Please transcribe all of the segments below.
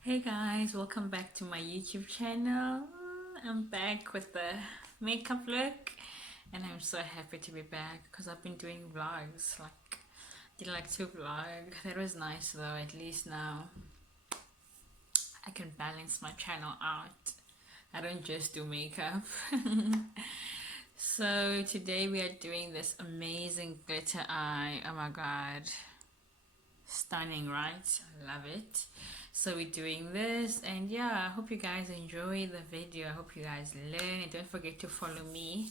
Hey guys, welcome back to my YouTube channel. I'm back with the makeup look and I'm so happy to be back because I've been doing vlogs, did like 2 vlogs. That was nice though. At least now I can balance my channel out. I don't just do makeup. So today we are doing this amazing glitter eye. Oh my god, stunning, right? I love it. So we're doing this, and yeah, I hope you guys enjoy the video. I hope you guys learn, and don't forget to follow me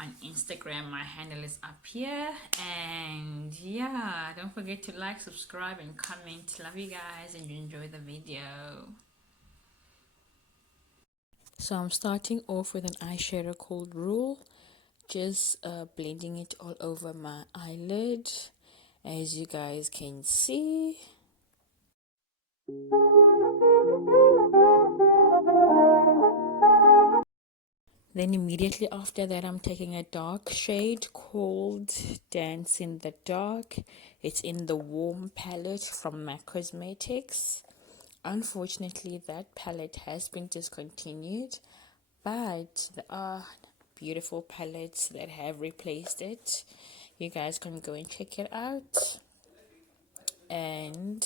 on Instagram. My handle is up here, and yeah, don't forget to like, subscribe and comment. Love you guys, and enjoy the video. So I'm starting off with an eyeshadow called Rule, just blending it all over my eyelid, as you guys can see. Then immediately after that, I'm taking a dark shade called Dance in the Dark. It's in the Warm palette from MAC Cosmetics. Unfortunately, that palette has been discontinued, but there are beautiful palettes that have replaced it. You guys can go and check it out. And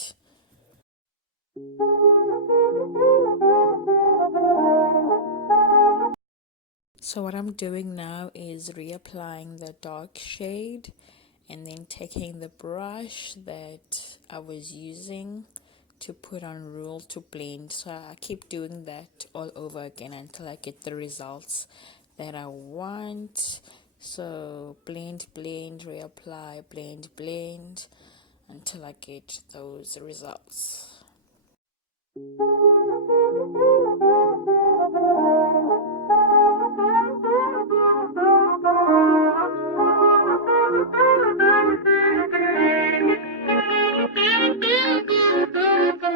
so what I'm doing now is reapplying the dark shade and then taking the brush that I was using to put on Rule to blend. So I keep doing that all over again until I get the results that I want. So blend, reapply, blend until I get those results.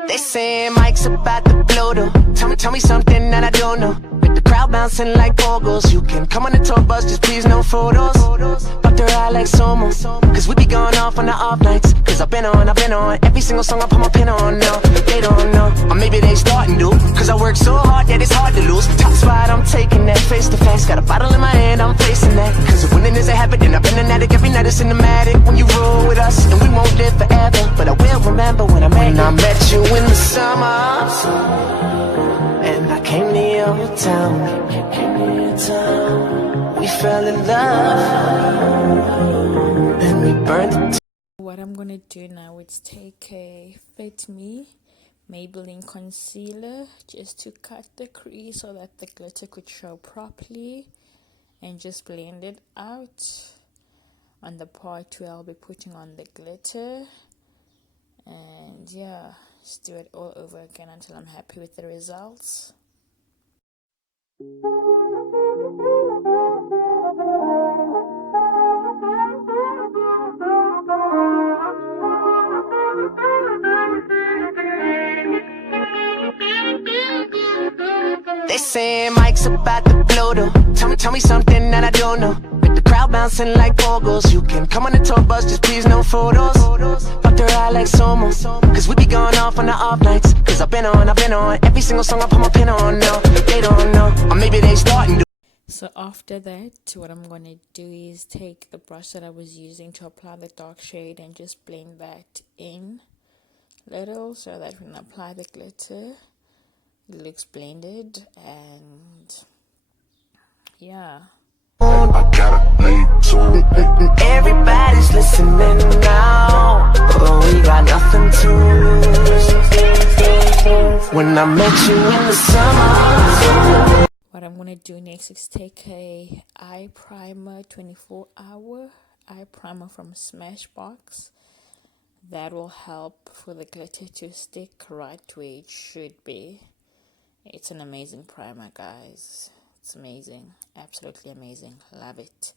They say Mike's about to blow though. Tell me something that I don't know. With the crowd bouncing like pogos, you can come on the tour bus, just please no photos. Fuck the ride like Somo, cause we be going off on the off nights. Cause I've been on every single song I put my pin on now. They don't know, or maybe they starting to. Cause I work so hard that it's hard to lose. Top spot, I'm taking that face to face. Got a bottle in my hand, I'm facing that. Cause if winning is a habit, then I've been an addict. Every night it's cinematic when you roll with us. And we won't live forever, but I will remember when I met you in the summer. And I came to your town. We fell in love. Then we burned. What I'm gonna do now is take a Fit Me Maybelline concealer just to cut the crease so that the glitter could show properly, and just blend it out on the part where I'll be putting on the glitter. And yeah, just do it all over again until I'm happy with the results. They say Mike's about to blow though. Tell me something that I don't know. With the crowd bouncing like pogos, you can come on the tour bus, just please no photos. Fuck the ride like Somo, cause we be going off on the off nights. Cause I've been on every single song I put my pin on now. They don't know, or maybe they starting to. So after that, what I'm going to do is take the brush that I was using to apply the dark shade and just blend that in little so that when I apply the glitter, it looks blended. And yeah, everybody's listening now. Oh, we got nothing to lose. When I met you in the summer. what I'm going to do next is take a eye primer, 24-hour eye primer from Smashbox. That will help for the glitter to stick right where it should be. It's an amazing primer, guys. It's amazing, absolutely amazing. Love it.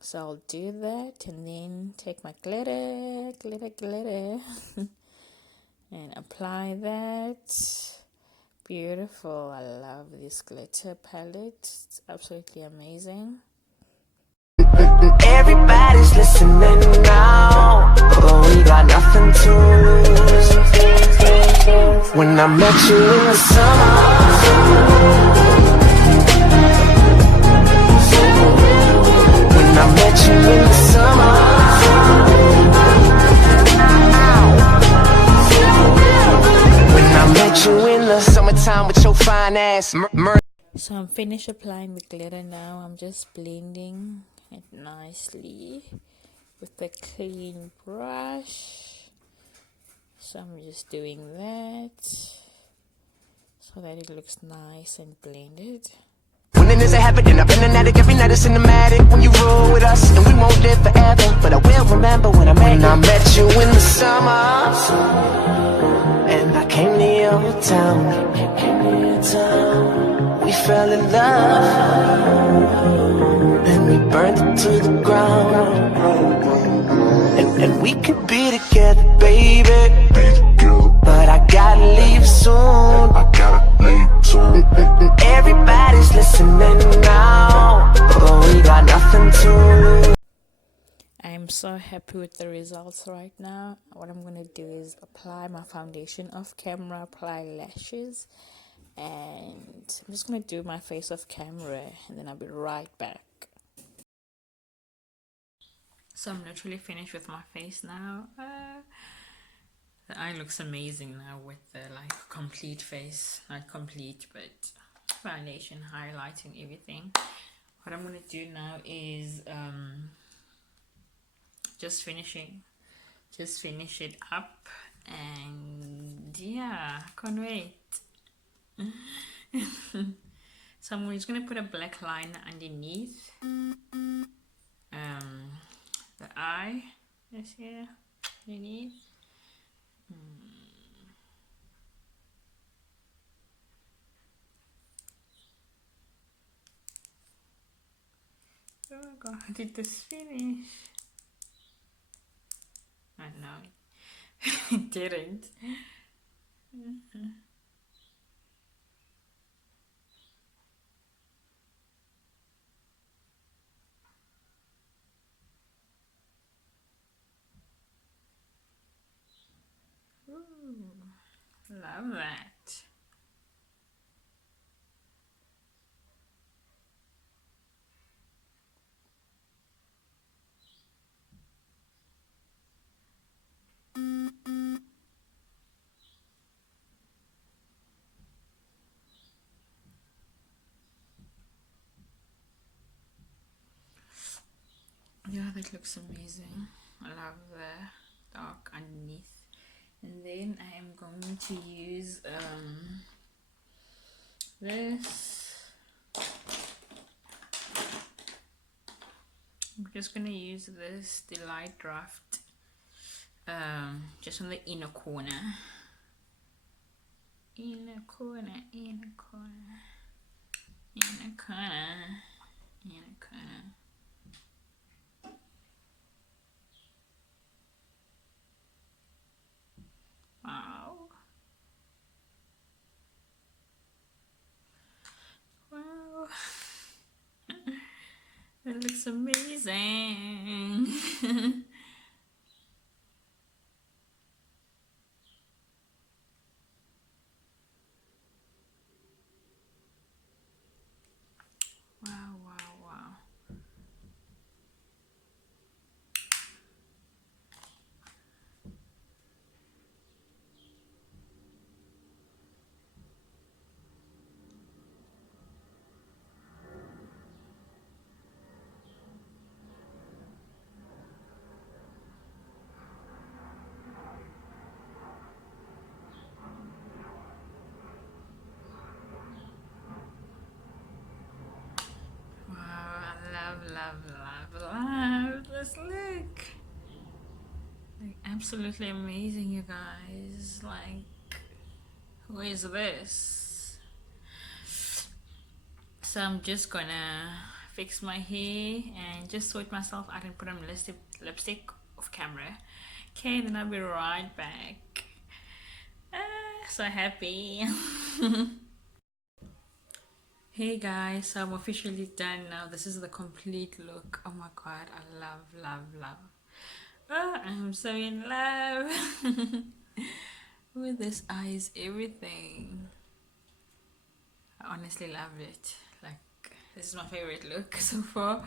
So I'll do that and then take my glitter and apply that. Beautiful. I love this glitter palette. It's absolutely amazing. Everybody's listening now. Oh, we When I met you in the summer, when I met you in the summer, when I met you in the summertime with your fine ass. So I'm finished applying the glitter now. I'm just blending it nicely with a clean brush. So I'm just doing that so that it looks nice and blended. Winning is a habit and I've been an addict every night. It's cinematic when you roll with us, and we won't live forever, but I will remember when I met you in the summer, and I came to your town. We fell in love, and we burned it to the ground, and we could be together, baby, but I gotta leave soon. Everybody's listening now, but we got nothing to lose. I'm so happy with the results right now. What I'm gonna do is apply my foundation off camera, apply lashes, and I'm just gonna do my face off camera, and then I'll be right back. So I'm literally finished with my face now. The eye looks amazing now with the complete face, not complete but foundation, highlighting everything. What I'm gonna do now is just finish it up, and yeah, can't wait. So I'm just gonna put a black line underneath the eye, just here underneath. Oh my god, did this finish? I know it didn't. Ooh, love that. Yeah, that looks amazing. I love the dark underneath. And then I am going to use this. I'm just gonna use this Delight Draft just on the inner corner. Inner corner. Wow. Wow. That looks amazing. Wow. Love this look. Like, absolutely amazing, you guys. Like, who is this? So I'm just gonna fix my hair and just sort myself out and put on lipstick off camera. Okay, then I'll be right back. So happy. Hey guys, so I'm officially done now. This is the complete look. Oh my god, I love. Oh, I'm so in love. With this eye is everything. I honestly love it. Like, this is my favorite look so far.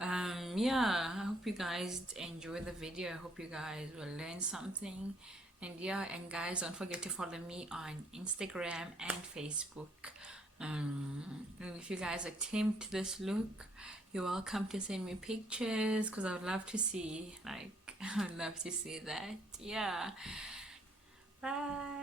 Yeah, I hope you guys enjoy the video. I hope you guys will learn something. And yeah, and guys, don't forget to follow me on Instagram and Facebook. And if you guys attempt this look, you're welcome to send me pictures, because I would love to see, like, I would love to see that. Yeah, bye.